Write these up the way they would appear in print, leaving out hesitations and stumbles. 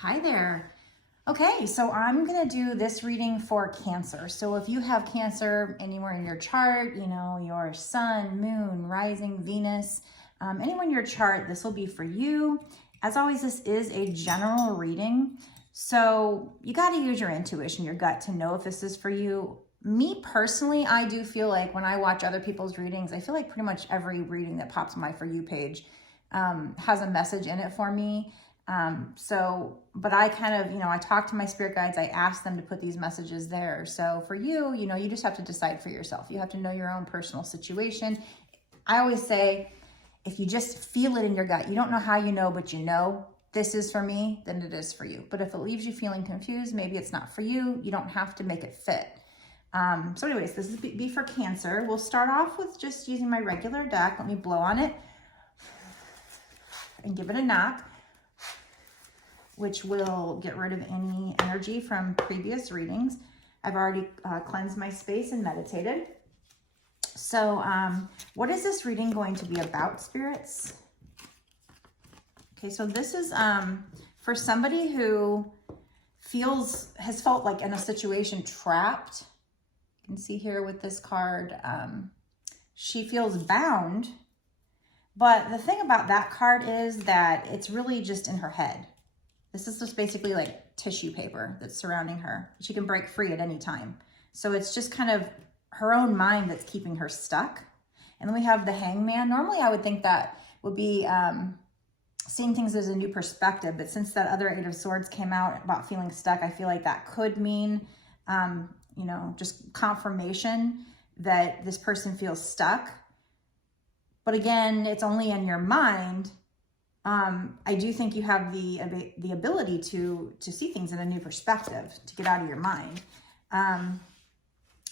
Hi there. Okay, so I'm going to do this reading for Cancer. So if you have Cancer anywhere in your chart, you know, your sun, moon, rising, Venus, anywhere in your chart, this will be for you. As always, this is a general reading. So you got to use your intuition, your gut to know if this is for you. Me personally, I do feel like when I watch other people's readings, I feel like pretty much every reading that pops on my For You page has a message in it for me. But I kind of, I talk to my spirit guides, I ask them to put these messages there. So for you, you just have to decide for yourself. You have to know your own personal situation. I always say, if you just feel it in your gut, you don't know how you know, but you know this is for me, then it is for you. But if it leaves you feeling confused, maybe it's not for you. You don't have to make it fit. So anyways, this is be for Cancer. We'll start off with just using my regular deck. Let me blow on it and give it a knock, which will get rid of any energy from previous readings. I've already cleansed my space and meditated. So what is this reading going to be about, spirits? Okay, so this is for somebody who has felt like in a situation trapped. You can see here with this card, she feels bound. But the thing about that card is that it's really just in her head. This is just basically like tissue paper that's surrounding her. She can break free at any time. So it's just kind of her own mind that's keeping her stuck. And then we have the Hangman. Normally I would think that would be seeing things as a new perspective. But since that other Eight of Swords came out about feeling stuck, I feel like that could mean, just confirmation that this person feels stuck. But again, it's only in your mind. I do think you have the ability to see things in a new perspective, to get out of your mind.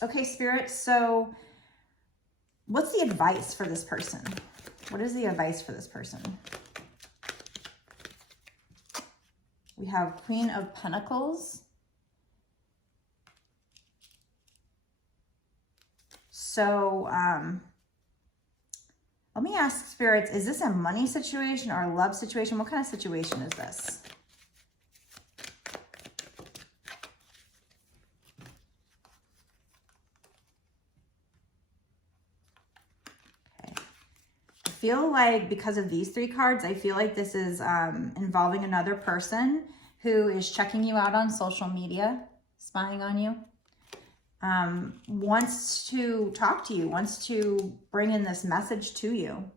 Okay, Spirit, so what's the advice for this person? What is the advice for this person? We have Queen of Pentacles. So, let me ask, spirits, is this a money situation or a love situation? What kind of situation is this? Okay. I feel like because of these three cards, I feel like this is involving another person who is checking you out on social media, spying on you. Wants to talk to you, wants to bring in this message to you,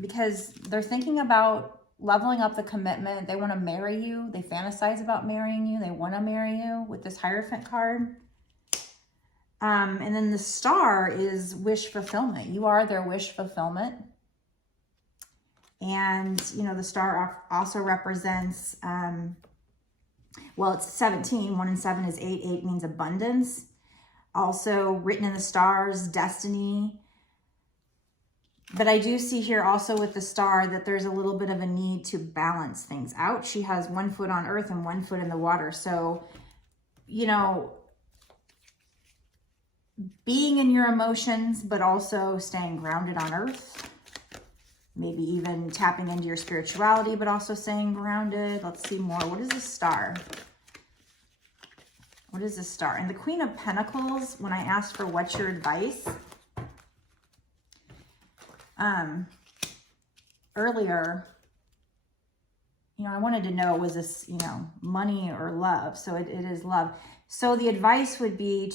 because they're thinking about leveling up the commitment. They want to marry you. They fantasize about marrying you. They want to marry you with this Hierophant card. And then the Star is wish fulfillment. You are their wish fulfillment. And, the Star also represents, well, it's 17. 1 and 7 is 8. 8 means abundance. Also written in the stars, destiny. But I do see here also with the Star that there's a little bit of a need to balance things out. She has 1 foot on earth and 1 foot in the water. So, being in your emotions, but also staying grounded on earth. Maybe even tapping into your spirituality, but also staying grounded. Let's see more. What is the Star? What is the Star? And the Queen of Pentacles, when I asked for what's your advice, earlier, I wanted to know, was this, money or love? So it is love. So the advice would be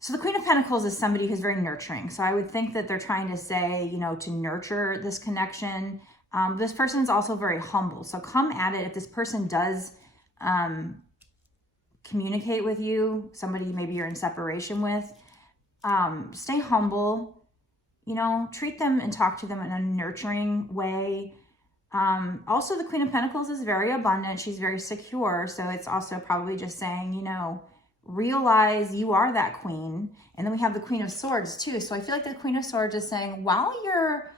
so the Queen of Pentacles is somebody who's very nurturing. So I would think that they're trying to say, to nurture this connection. This person is also very humble. So come at it. If this person does communicate with you, somebody maybe you're in separation with, stay humble, treat them and talk to them in a nurturing way. Also, the Queen of Pentacles is very abundant. She's very secure. So it's also probably just saying, realize you are that queen. And then we have the Queen of Swords too. So I feel like the Queen of Swords is saying, while you're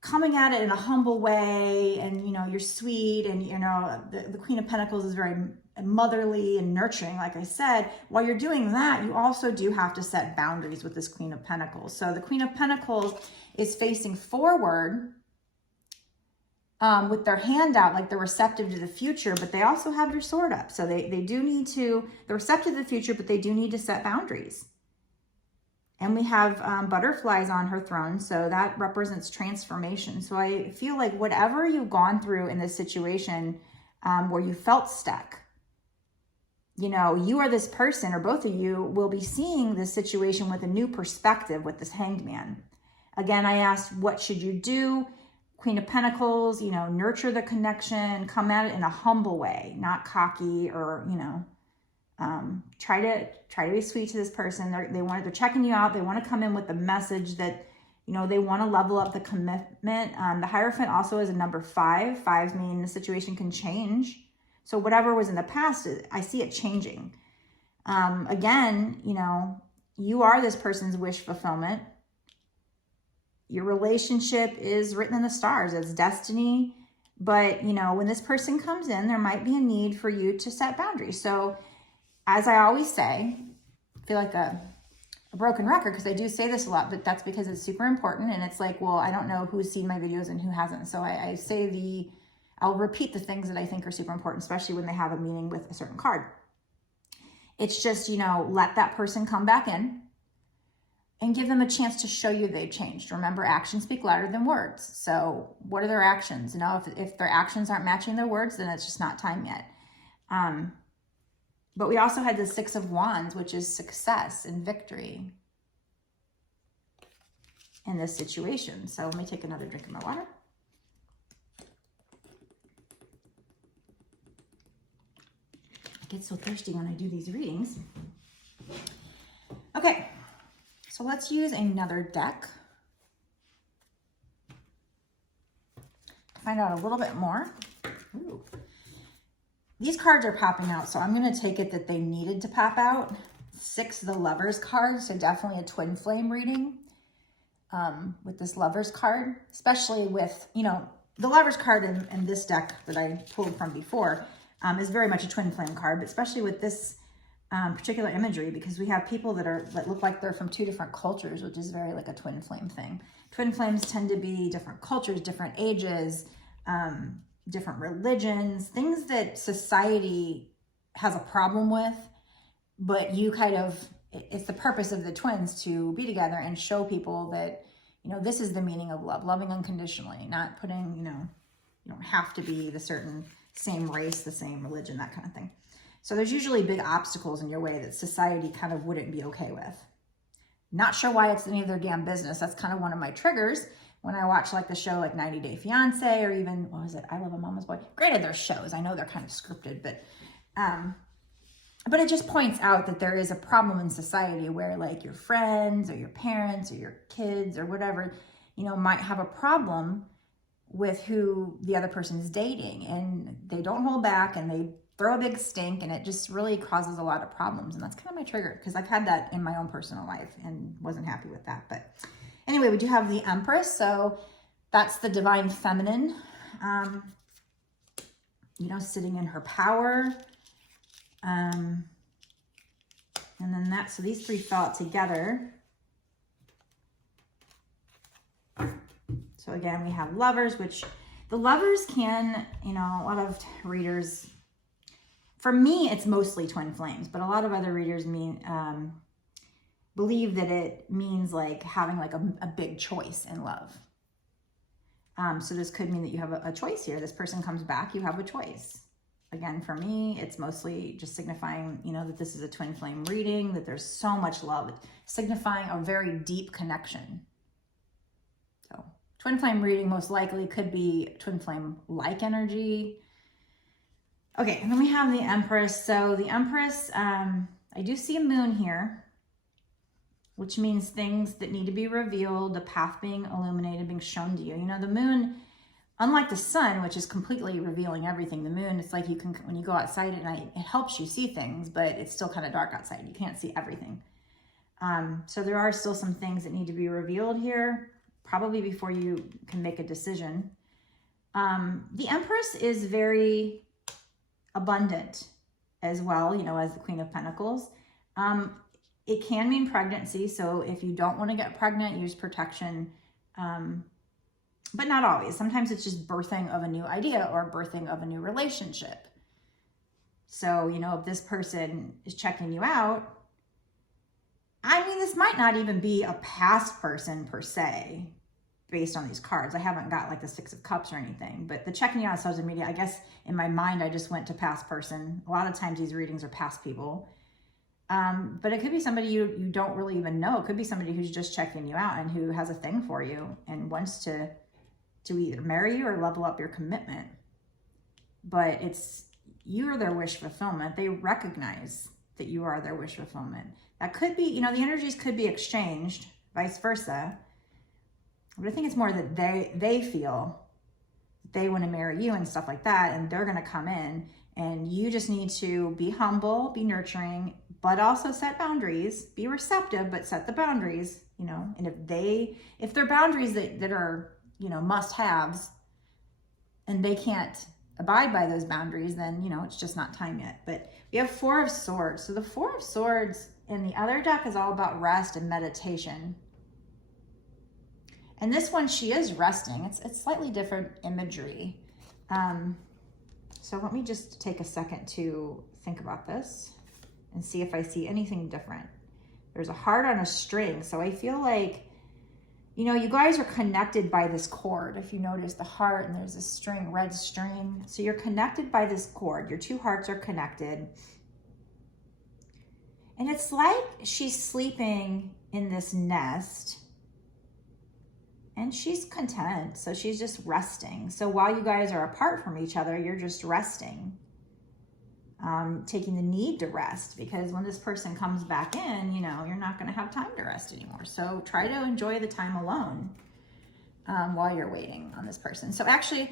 coming at it in a humble way and, you're sweet and, the Queen of Pentacles is very motherly and nurturing, like I said, while you're doing that, you also do have to set boundaries with this Queen of Pentacles. So the Queen of Pentacles is facing forward with their hand out, like they're receptive to the future, but they also have their sword up. So they do need to, they're receptive to the future, but they do need to set boundaries. And we have butterflies on her throne, so that represents transformation. So I feel like whatever you've gone through in this situation where you felt stuck, you know, you or this person, or both of you, will be seeing this situation with a new perspective with this Hanged Man. Again, I asked, what should you do? Queen of Pentacles, you know, nurture the connection, come at it in a humble way, not cocky, or, you know, try to be sweet to this person. They're checking you out. They want to come in with the message that, you know, they want to level up the commitment. The Hierophant also is a number 5. 5 mean the situation can change. So whatever was in the past, I see it changing. Again, you know, you are this person's wish fulfillment. Your relationship is written in the stars. It's destiny. But, you know, when this person comes in, there might be a need for you to set boundaries. So as I always say, I feel like a broken record because I do say this a lot, but that's because it's super important. And it's like, well, I don't know who's seen my videos and who hasn't. So I'll repeat the things that I think are super important, especially when they have a meaning with a certain card. It's just, you know, let that person come back in and give them a chance to show you they've changed. Remember, actions speak louder than words. So what are their actions? You know, if their actions aren't matching their words, then it's just not time yet. But we also had the 6 of Wands, which is success and victory in this situation. So let me take another drink of my water. I get so thirsty when I do these readings. Okay, so let's use another deck to find out a little bit more. Ooh. These cards are popping out, so I'm going to take it that they needed to pop out. 6, the Lovers card, so definitely a twin flame reading with this Lovers card, especially with, you know, the Lovers card in this deck that I pulled from before is very much a twin flame card, but especially with this particular imagery, because we have people that look like they're from 2 different cultures, which is very like a twin flame thing. Twin flames tend to be different cultures, different ages, different religions, things that society has a problem with, but you kind of, it's the purpose of the twins to be together and show people that, you know, this is the meaning of love, loving unconditionally, not putting, you know, you don't have to be the certain same race, the same religion, that kind of thing. So there's usually big obstacles in your way that society kind of wouldn't be okay with. Not sure why it's any of their damn business. That's kind of one of my triggers when I watch like the show like 90 Day Fiance, or even, what was it, I Love a Mama's Boy. Granted, they're shows. I know they're kind of scripted, but it just points out that there is a problem in society where like your friends or your parents or your kids or whatever, you know, might have a problem with who the other person is dating, and they don't hold back and they throw a big stink, and it just really causes a lot of problems. And that's kind of my trigger, because I've had that in my own personal life and wasn't happy with that. But anyway, we do have the Empress. So that's the divine feminine, you know, sitting in her power. And then so these 3 fell together. So again, we have Lovers, which the Lovers can, you know, a lot of readers, for me, it's mostly twin flames, but a lot of other readers believe that it means like having like a big choice in love. So this could mean that you have a choice here. This person comes back, you have a choice. Again, for me, it's mostly just signifying, you know, that this is a twin flame reading, that there's so much love, signifying a very deep connection. So twin flame reading most likely could be twin flame-like energy. Okay, and then we have the Empress. So the Empress, I do see a moon here, which means things that need to be revealed, the path being illuminated, being shown to you. You know, the moon, unlike the sun, which is completely revealing everything, the moon, it's like you can, when you go outside at night, it helps you see things, but it's still kind of dark outside. You can't see everything. So there are still some things that need to be revealed here, probably before you can make a decision. The Empress is very abundant as well, you know, as the Queen of Pentacles. It can mean pregnancy. So if you don't want to get pregnant, use protection. but not always. Sometimes it's just birthing of a new idea or birthing of a new relationship. So, you know, if this person is checking you out, I mean, this might not even be a past person per se, based on these cards. I haven't got like the Six of Cups or anything, but the checking you out on social media, I guess in my mind, I just went to past person. A lot of times these readings are past people. But it could be somebody you don't really even know. It could be somebody who's just checking you out and who has a thing for you and wants to either marry you or level up your commitment. But you are their wish fulfillment. They recognize that you are their wish fulfillment. That could be, you know, the energies could be exchanged, vice versa. But I think it's more that they feel they want to marry you and stuff like that, and they're going to come in, and you just need to be humble, be nurturing, but also set boundaries, be receptive, but set the boundaries, you know. And if they're boundaries that are, you know, must-haves, and they can't abide by those boundaries, then, you know, it's just not time yet. But we have Four of Swords. So the Four of Swords in the other deck is all about rest and meditation. And this one, she is resting. It's slightly different imagery. So let me just take a second to think about this and see if I see anything different. There's a heart on a string. So I feel like, you know, you guys are connected by this cord. If you notice the heart and there's a string, red string. So you're connected by this cord. Your two hearts are connected. And it's like she's sleeping in this nest. And she's content, so she's just resting. So while you guys are apart from each other, you're just resting, taking the need to rest, because when this person comes back in, you know, you're not going to have time to rest anymore. So try to enjoy the time alone while you're waiting on this person. So actually,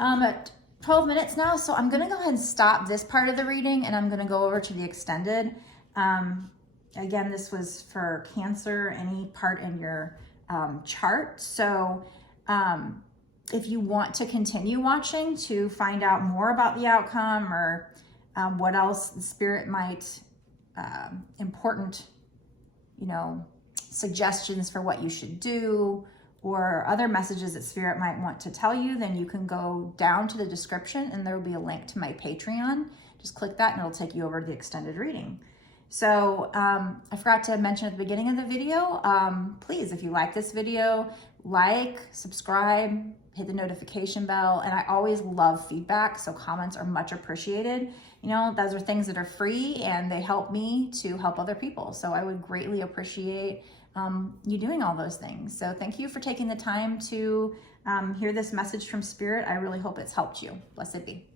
at 12 minutes now, so I'm going to go ahead and stop this part of the reading, and I'm going to go over to the extended. Again, this was for Cancer, any part in your chart. So if you want to continue watching to find out more about the outcome, or what else the Spirit might, important, you know, suggestions for what you should do, or other messages that Spirit might want to tell you, then you can go down to the description and there will be a link to my Patreon. Just click that and it'll take you over to the extended reading. So I forgot to mention at the beginning of the video, please, if you like this video, like, subscribe, hit the notification bell. And I always love feedback, so comments are much appreciated. You know, those are things that are free and they help me to help other people. So I would greatly appreciate you doing all those things. So thank you for taking the time to hear this message from Spirit. I really hope it's helped you. Blessed be.